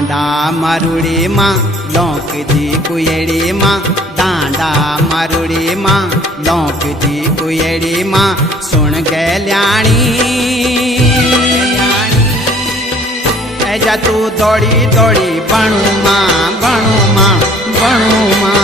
डांडा मारुड़ी माँ लौक दी कुएड़ी माँ डांडा मारुड़ी माँ लौक दी कुएड़ी माँ सुन गैल्याणी ऐजा तू दौड़ी दौड़ी बनू माँ बनू माँ बनू माँ